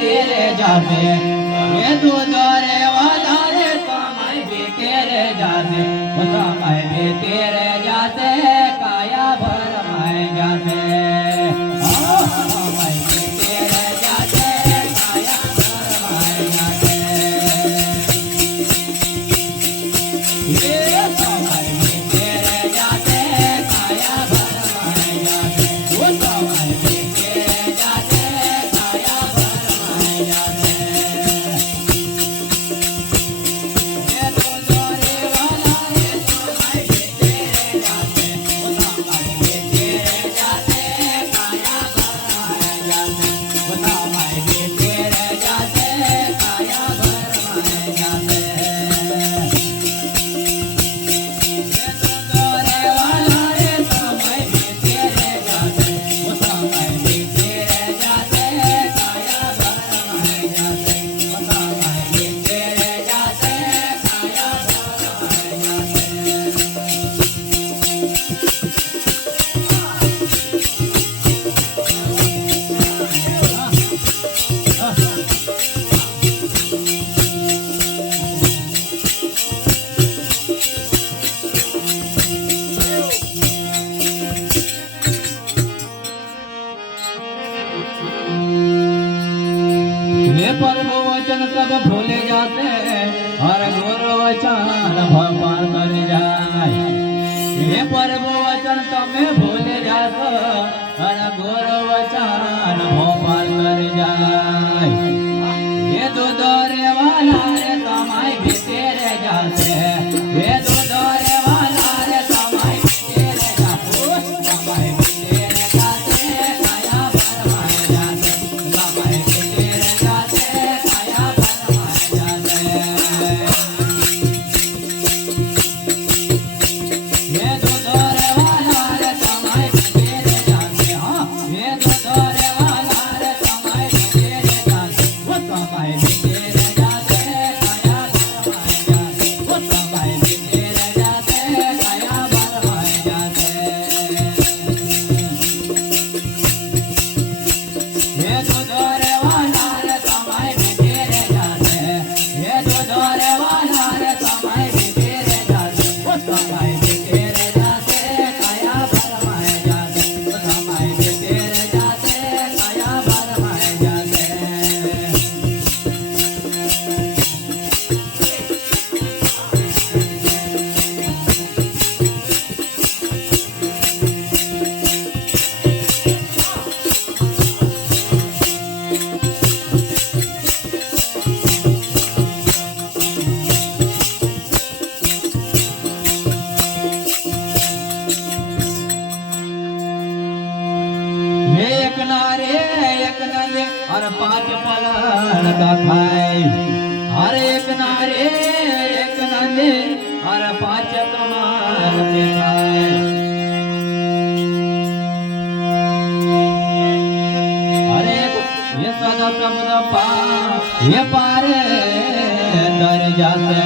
तेरे जाते ये दूध रे वाला रे समय भी तेरे जाते वो समय भी तेरे जाते काया भर माए जाते समय भी तेरे जाते काया भर माए जाते ये समय भी तेरे जाते काया भर माए जाते वो समय भी तेरे जाते काया भर माए जाते ये दूध रे वाला रे समय भी तेरे जाते वो समय भी तेरे जाते काया भर माए जाते वो समय भी तेरे जाते काया भर माए जाते ये पर्व वचन सब भूले जाते और गुरु वचन भगवान कर जाए ये पर्व वचन तमे भूले जाते और गुरु वचन भगवान कर जाए ये दूध रे वाला रे समय भी तेरे जाते ये दूध रे वाला रे समय भी तेरे जाते समय भी तेरे जाते काया भर माए जाते समय भी तेरे जाते काया भर माए जाते ये दूध रे वाला रे समय भी तेरे जाते हाँ ये दूध रे वाला रे समय भी तेरे जाते वो समय भी तेरे जाते काया भर माए जाते वो समय भी तेरे जाते काया भर माए जाते ये दूध रे वाला रे समय भी तेरे जाते ये दूध रे वाला रे समय भी तेरे जाते वो समय भी तेरे जाते काया भर माए जाते वो समय भी तेरे जाते काया भर माए जाते एक नारे और पांच पलड़ का खाए अरे एक नारे एक नंदे और पांच कमाल के खाए अरे ये सदा समुद ये पारे डर जाते